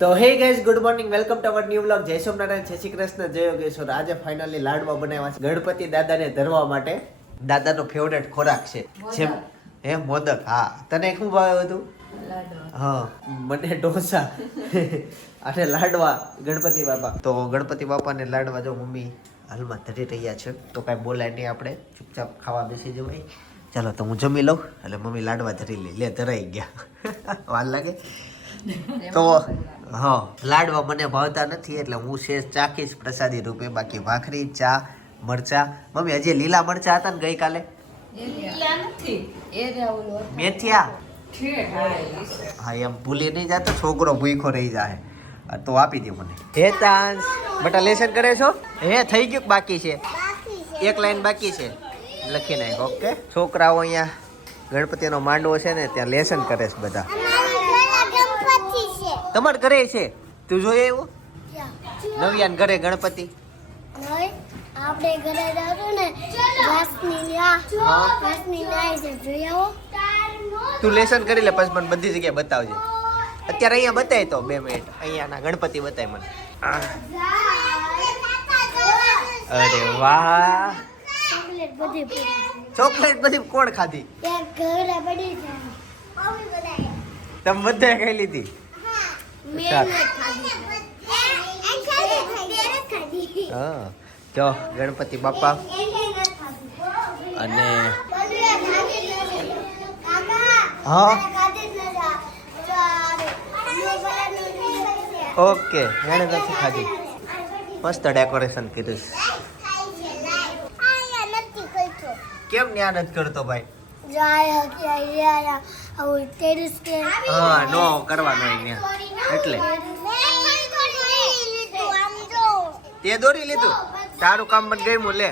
તો hey guys good morning welcome to our new blog જય સોમનારાયણ જય શ્રી કૃષ્ણ જય યોગેશ્વર. આજે ફાઇનલી લાડવા બનાવ્યા છે ગણપતિ દાદાને ધરવા માટે. દાદાનો ફેવરેટ ખોરાક છે. જેમ હે મોદક. હા. તને શું ભાવે હતું? હા. મને ઢોસા. અને લાડવા. ગણપતિ બાપા. તો ગણપતિ બાપાને લાડવા જો મમ્મી હાલમાં ધરી રહ્યા છે. તો કાંઈ બોલાય નહીં આપણે. ચૂપચાપ ખાવા બેસી જવાય. ચાલો તો હું જમી લઉં. એટલે મમ્મી લાડવા ધરી લે. લે ધરાઈ ગયા. વાર લાગે. તો હા લાડવા મને ભાવતા નથી એટલે હું શેષ ચાખીશ પ્રસાદી રૂપે. બાકી ભાખરી ચા મરચા. મમ્મી હજી લીલા મરચા હતા ને ગઈકાલે? મેથિયા? હા એમ ભૂલી નહીં જાતો છોકરો ભૂખો રહી જાય તો આપી દે મને. હે તાંસ. બટા લેસન કરે છો? હે થઈ ગયું બાકી છે? એક લાઈન બાકી છે. લખી નાખ ઓકે? છોકરાઓ અહીંયા ગણપતિનો માંડવો છે ને ત્યાં લેસન કરે છે બધા. તમારે ઘરે છે? તું જોઈએ એવું નવિયાન ઘરે ગણપતિ. આપણે ઘરે જવાનું ને. ઘાસની ન્યા ઘાસની ન્યા છે જોઈ આવો. તું લેસન કરી લે પછી મને બધી જગ્યાએ બતાવજે. અત્યારે અહીંયા બતાય તો બે મિનિટ અહીંયાના ગણપતિ બતાય મને. અરે વાહ. ચોકલેટ બધી કોણ ખાધી? તમે બધા ખાઈ લીધી? હા. જો ગણપતિ બાપા. અને હા. ઓકે એને નથી ખાધી. મસ્ત ડેકોરેશન કર્યું. કેમ ન્યા નથી કરતો ભાઈ? હા નો કરવાનો હોય ન્યા. એટલે. તે દોરી લીધું. તારું કામ પણ ગયું લે.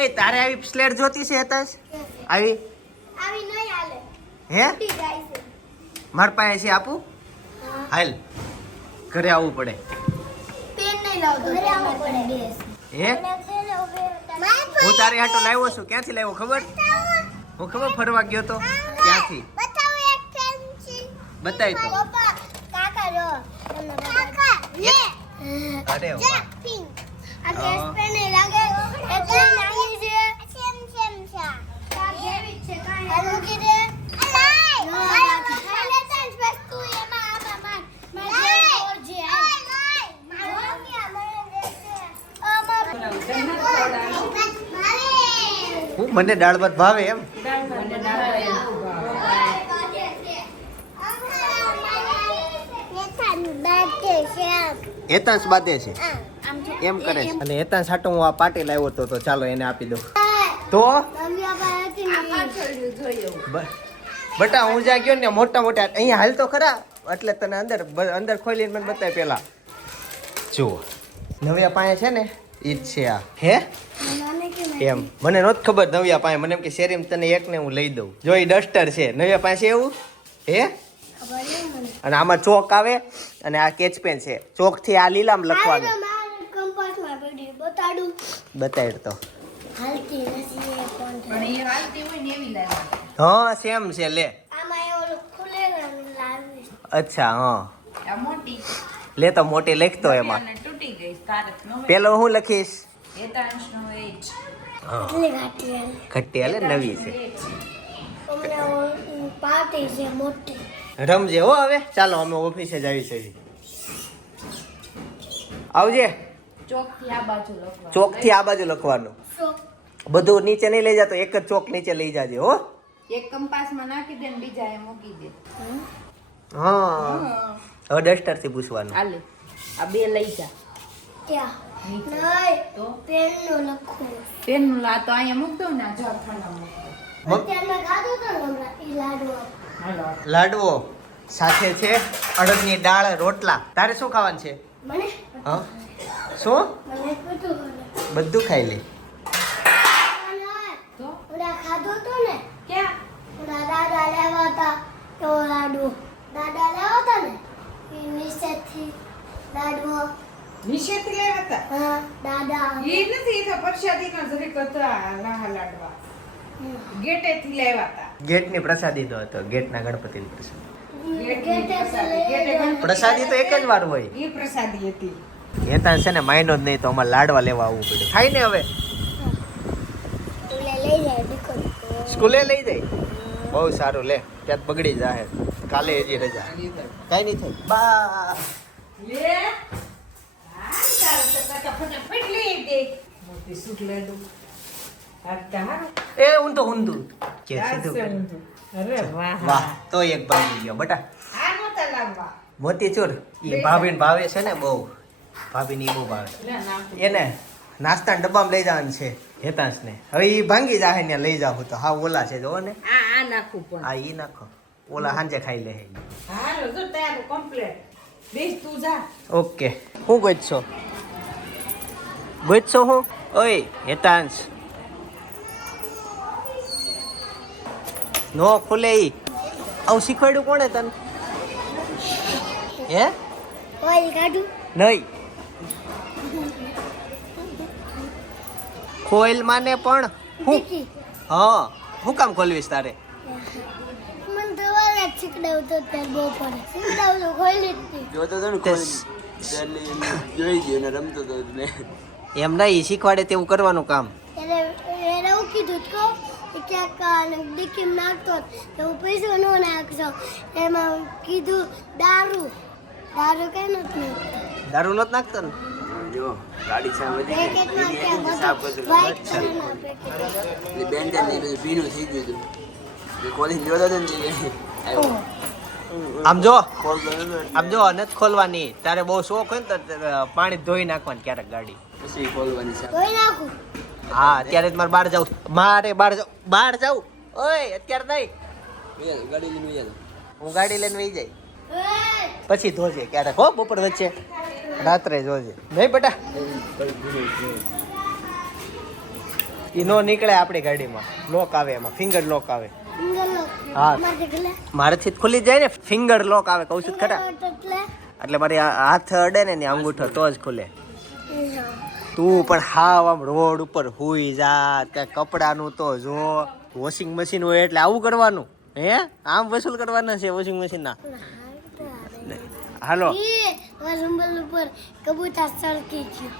એ, તારે આવી સ્લેટ જોતી છે હેતાશ? આવી? હે? માર પાસે છે, આપું? હાલ. ઘરે આવવું પડે. હે? હું તારે હાટો લાવ્યો છું. ક્યાંથી લાવ્યો ખબર? હું ખબર ફરવા ગયો તો? ક્યાંથી? બતાય તો અરે વાહ આ કેસ પેન લાગે? એટલે નાની છે. સેમ સેમ છે. છે હેલો કીધે એમાં મને દાળ ભાત ભાવે એમ હેતાંશ બાંધે છે. એમ કરે છે. અને હેતાંશ હાટો હું આ પાટી લાવ્યો હતો તો ચાલો એને આપી દઉં. તો? બટા હું જ્યાં ગયો ને મોટા મોટા અહીંયા હાલ તો ખરા એટલે તને અંદર બ- અંદર ખોલીને મને બતાય પેલા. જુઓ. નવ્યા પાસે છે ને એ જ છે આ. હે? એમ. મને નહોત ખબર નવ્યા પાસે મને એમ કે શેરીમ તને એક ને હું લઈ દઉં. જો એ ડસ્ટર છે. નવ્યા પાસે એવું? હે? અને આમાં ચોક આવે અને આ કેચ પેન છે. ચોકથી આ લીલામ લખવાનું. બતાડું. બતાડ તો. હાલતી નથી હા સેમ છે લે. અચ્છા હા. લે તો મોટી લખતો એમાં. અને તૂટી ગઈ તારક નો પેલો હું લખીશ? એતાંશ નો એજ હા. એટલી ઘાટી હાલે. નવી છે. પાર્ટી છે મોટી. રમજે હો હવે. ચાલો અમે ઓફિસે જ આવી છે આવજે. ચોકથી આ બાજુ લખવા ચોકથી આ બાજુ લખવાનું. બધું નીચે નહીં લઈ જતો એક જ ચોક નીચે લઈ જાજે હો. એક કંપાસમાં નાખી દે ને બીજા એ મૂકી દે. હા. હવે ડસ્ટરથી પૂછવાનું. હાલે આ બે લઈ જા. પેનનું લા તો અહીંયા મૂક દઉં ને મૂક લાડવો. સાથે છે અડદની દાળ રોટલા. તારે શું ખાવાનું છે? હા? શું? બધું ખાઈ લે. ગેટ તો? ઓલા ખાધું ને? ક્યાં? ઓલા દાદા લેવા હતા તો લાડવો દાદા લેવા હતા ને? હતા? તો નો જરીક હતા લાહા લાડવા. ગેટેથી લેવા હતા. ગેટની પ્રસાદી હતો ગેટના ગણપતિની પ્રસાદી. ગેટની પ્રસાદી. તો એક જ વાર હોય. એ પ્રસાદી હતી. હેતા છે ને માયનો જ નહીં તો અમારે લાડવા લેવા આવવું પડ્યું થાય ને હવે? સ્કૂલે લઈ જાય બહુ સારું લે. ત્યાં બગડી જાહે. કાલે હજી રજા. કાંઈ નહીં થાય. બા. લે. એ હું તો ઊંધું કે સીધું. અરે વાહ. વાહ તો એક ભાવી ગયો બટા. આ નહોતા લાવવા મોતીચૂર એ ભાભીને ભાવે છે ને બહુ. ભાભીને ઈ બહુ ભાવે. એને નાસ્તાના ડબ્બામાં લઈ જવાનું છે હેતાંશને. હવે એ ભાંગી જાહે ને લઈ જાવ તો. હા ઓલા છે જોવો ને. આ આ નાખું પણ. આ ઈ નાખો. ઓલા સાંજે ખાઈ લે હાલો જો તૈયાર કમ્પ્લીટ બેસ તું જા. ઓકે. હું ગોતશો? છો હું? ઓય હેતાંશ. નો ખુલે ઈ. આવું શીખવાડ્યું કોણે તને? હે? ઓઇલ કાઢું. નહીં. ખોઈલ માને પણ હું હા. હું કામ ખોલવીશ તારે? મને તો વાલા શીખડાવતો ત્યારે બહુ પડે. શીખડાવતો ખોલી જોતો તો ને ખોલી. જોઈ ગયો ને રમતો તો એમ નહીં શીખવાડે તેવું કરવાનું કામ. એને એવું કીધું તો કે ક્યાંક આને ડિક્કીમાં નાખતો તો હું પૈસો ન નાખશો એમાં કીધું દારૂ દારૂ કઈ નથી નાખતો દારૂ નથી નાખતો ને જો ગાડી સામે સાફ કરતો હતો. વ્હાઈટ કલરના પેકેટ એટલે બેન્ડર ને બધું ભીનું થઈ ગયું હતું એ જોતો હતો ને આમ જો. આમ જો નથી ખોલવાની. તારે બહુ શોખ હોય ને તો પાણી ધોઈ નાખવાની ક્યારેક ગાડી. પછી ખોલવાની છે ધોઈ નાખું. હા અત્યારે જ મારે બહાર જાવ મારે બહાર જાવ બહાર જાવ ઓય અત્યારે નહીં. ગાડી લઈને હું ગાડી લઈને વહી જાય. પછી ધોજે ક્યારેક હો બપોર વચ્ચે. રાત્રે જોજે નહીં બેટા? એ નો નીકળે આપણી ગાડીમાં. લોક આવે એમાં ફિંગર લોક આવે. હા. મારેથી જ ખુલી જાય ને ફિંગર લોક આવે કહું છું જ ખરા એટલે? એટલે મારી હાથ અડે ને ની અંગૂઠો તો જ ખુલે. તું પણ હાવ આમ રોડ ઉપર હુઈ જા કે કપડાનું તો જો વોશિંગ મશીન હોય એટલે આવું કરવાનું. હે? આમ વસૂલ કરવાના છે વોશિંગ મશીન ના. હાલો. ઉપર કબૂતર ગયું.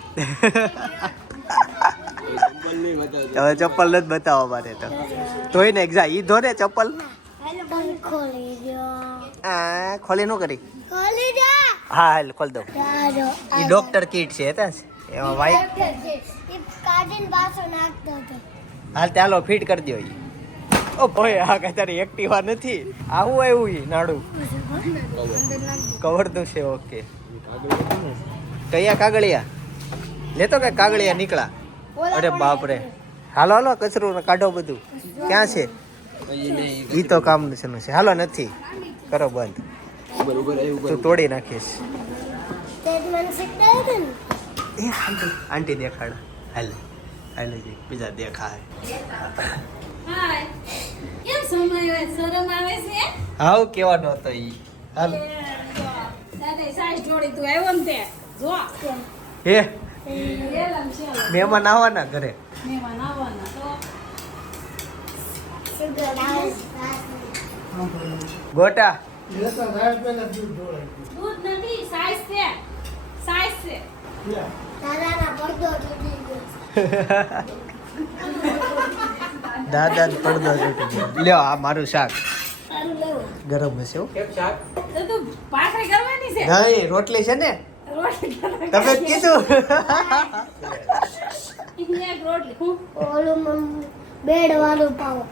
હવે ચપ્પલ નથી બતાવો મારે તો. ધોઈ ને એક્ઝા ઈ ધો ચપ્પલ. ખોલી નું કરી. હા હાલ ખોલ દો ઈ ડોક્ટર કીટ છે તા એમાં વાઈટ હાલ ચાલો ફિટ કરી દો ઈ. ઓ ભાઈ આ કઈ તારી એક્ટિવા નથી. આવું આવ્યું ઈ નાડું. કવર તો છે ઓકે. કયા કાગળિયા? લેતો કે કાગળિયા નીકળા? અરે બાપ રે હાલો હાલો કચરું ને કાઢો બધું. ક્યાં છે? ઈ તો કામ છે હાલો નથી. કરો બંધ. તું તોડી નાખીશ. એ આંટી આંટી દેખાડ. હાલે હાલ જી બીજા દેખાય. હાય. કેમ સમય શરમ આવે છે? હાવ કેવાનો હતો ઈ. હાલ. દાદા સાઈઝ જોડી તું આવ્યો ને તે. જો હે? મહેમાન આવવાના ઘરે? મહેમાન આવવાના તો. ગોટા? દૂધ નથી સાઈઝ છે. સાઈઝ છે. દાદા ને પડદો તૂટી ગયો. લ્યો આ મારું શાક. ગરમ હશે હો. તો તું પાછળ કરવાની છે? નહીં રોટલી છે ને. તમે કીધું. બેડ વાળું પાવો.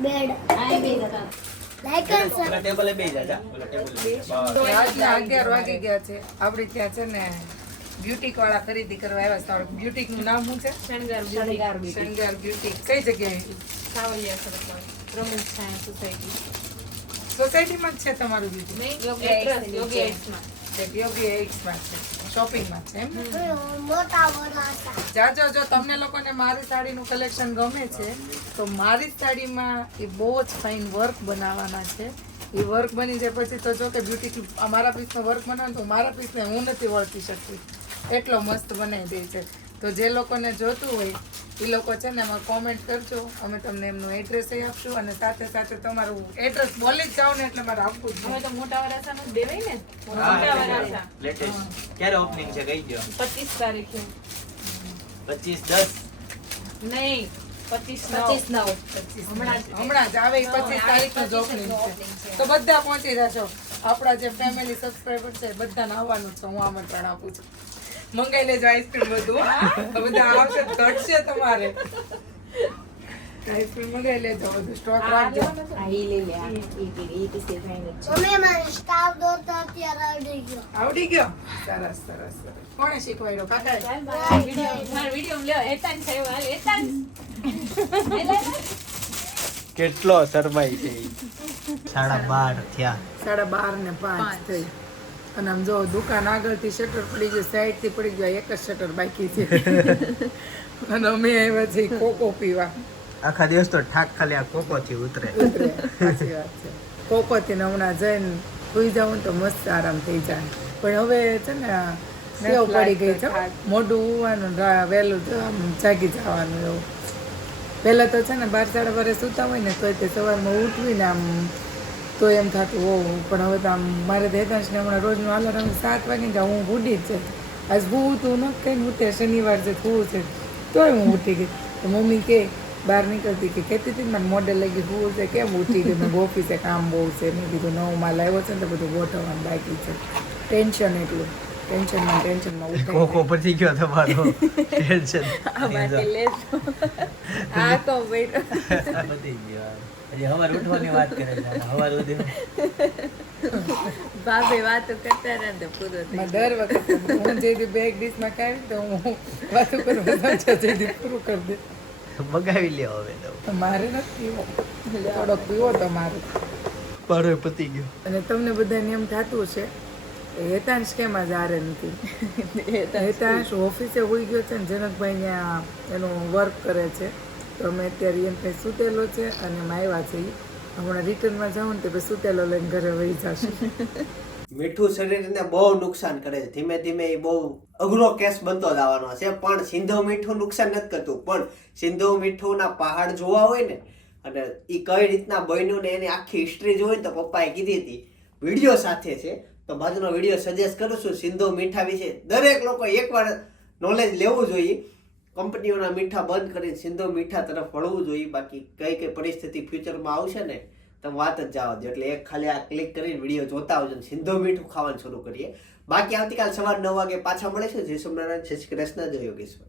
બેડ. લાઈક ટેબલે બેસી જા ટેબલે રાતના અગિયાર વાગી ગયા છે? આપણે ત્યાં છે ને? બ્યુટિક વાળા ખરીદી કરવા આવ્યા છે. આપણે બ્યુટિકનું નામ શું છે? શણગાર શણગાર શણગાર બ્યુટિક કઈ જગ્યાએ? સાવલિયા સરપંચ પ્રમુખ છાયા સોસાયટી સોસાયટીમાં જ છે તમારું બ્યુટિક યોગી એડ્રેસ યોગી યોગી છે. શોપિંગમાં છે એમ મોટા મોટા હતા. જાજો જો તમને લોકોને મારી સાડીનું કલેક્શન ગમે છે તો મારી સાડીમાં એ બહુ જ ફાઇન વર્ક બનાવવાના છે. એ વર્ક બની જાય પછી તો જો કે બ્યુટી અમારા પીસનો વર્ક બનાવે તો મારા પીસને હું નથી વળતી શકતી. એટલો મસ્ત બનાવી દે છે. તો જે લોકોને જોતું હોય એ લોકો છે ને એમાં કોમેન્ટ કરજો. અમે તમને એમનું એડ્રેસ આપશું અને સાથે સાથે તમારું એડ્રેસ બોલી જ જાઓ ને એટલે મારે આપવું જ અમે તો મોટા વરાસાનું દેવાય ને? મોટા વરાસા લેટેસ્ટ ક્યારે ઓપનિંગ છે? કઈ ગયો પચીસ તારીખે. પચીસ દસ? નહીં પચીસ પચીસ નવ. નવ. હમણાં જ આવે પચીસ તારીખનું જ તો બધા પહોંચી જશો આપણા જે ફેમિલી સબસ્ક્રાઈબર છે બધાને આવવાનું છે. હું આમંત્રણ આપું છું. મંગાઈ લેજો આઈસ્ક્રીમ બધું. તો બધા આવશે ઘટશે તમારે. આઈસ્ક્રીમ મંગાઈ લેજો બધું સ્ટોક રાખજો. આવડી ગયો. સરસ સરસ સરસ. કોણે શીખવાડ્યો? કાકા વીડિયો લ્યો એતાન છે હાલ એતાન કેટલો શરમાઈ છે. સાડા બાર થયા. સાડા બાર ને પાંચ. થઈ. અને આમ જો દુકાન આગળથી શટર પડી ગયું સાઈડથી પડી ગયું એક જ શટર બાકી છે. અને અમે આવ્યા છીએ કોકો પીવા. આખા દિવસ તો ઠાક ખાલી આ કોકો થી ઉતરે. ઉતરે સાચી વાત છે. કોકોથી હમણાં જઈને સુઈ જાઉં તો મસ્ત આરામ થઈ જાય. પણ હવે છે ને સેવ પડી ગઈ છે મોઢું ઉવાનું વહેલું જાગી જવાનું એવું. પહેલાં તો છે ને બાર સાડા બારે સૂતા હોય ને તો તે સવારમાં ઉઠવીને આમ તો એમ થતું ઓ પણ હવે તો આમ મારે દેદાંશને હમણાં રોજનું અલાર્મ સાત વાગે કે હું ઉડી જ છે આજ હું તું ન કંઈ ઉઠે, શનિવાર છે થવું છે તોય હું ઉઠી ગઈ. તો મમ્મી કે, બહાર નીકળતી કે, કહેતી હતી મને મોડેલ લઈ ગઈ હું છે કેમ ઉઠી ગઈ? મેં ઓફિસે કામ બહુ છે. મેં કીધું નવું માલ આવ્યો છે ને તો બધું ગોઠવવાનું બાકી છે. ટેન્શન એટલું. ટેન્શનમાં ટેન્શનમાં ઉઠાઈ કોકો પછી ગયો તમારો ટેન્શન આ તો ભાઈ બધી ગયો હજી હવાર ઉઠવાની વાત કરે છે હવાર ઉઠે ભાભી વાતો કરતા રહે તો પૂરો થઈ માં દર વખતે હું જે દી બેગ ડીશમાં કાઢી તો હું વાતો કરું બધા જે દી પૂરું કરી દે મગાવી લે હવે તો મારે નથી પીવો થોડોક પીવો તો મારે પારો પતી ગયો અને તમને બધાને એમ થતું છે કે હેતાંશ કેમ આજે હારે નથી? હેતાંશ ઓફિસે હોઈ ગયો છે ને જનકભાઈ ત્યાં એનું વર્ક કરે છે. તો અમે અત્યારે એમ કંઈ સૂતેલો છે અને એમ આવ્યા છે હમણાં રિટર્નમાં જાઉં ને તો પછી સૂતેલો લઈને ઘરે વહી જશે. મીઠું શરીરને બહુ નુકસાન કરે છે. ધીમે ધીમે એ બહુ અઘરો કેસ બનતો જવાનો છે. પણ સિંધો મીઠું નુકસાન નથી કરતું. પણ સિંધો મીઠુંના પહાડ જોવા હોય ને અને એ કઈ રીતના બન્યું ને એની આખી હિસ્ટ્રી જોઈ તો પપ્પાએ કીધી હતી. વીડિયો સાથે છે. તો બાજુનો વીડિયો સજેસ્ટ કરું છું, સિંધો મીઠા વિશે. દરેક લોકો એકવાર નોલેજ લેવું જોઈએ. કંપનીઓના મીઠા બંધ કરી સિંધો મીઠા તરફ વળવું જોઈએ. બાકી કઈ કઈ પરિસ્થિતિ ફ્યુચરમાં આવશે ને તમે વાત જ જવા એટલે એક ખાલી આ ક્લિક કરીને વીડિયો જોતા આવજો ને સિંધવ મીઠું ખાવાનું શરૂ કરીએ. બાકી આવતીકાલ સવાર નવ વાગે પાછા મળે છે જય સોમનારાયણ જય શ્રી કૃષ્ણ, જય યોગેશ્વર.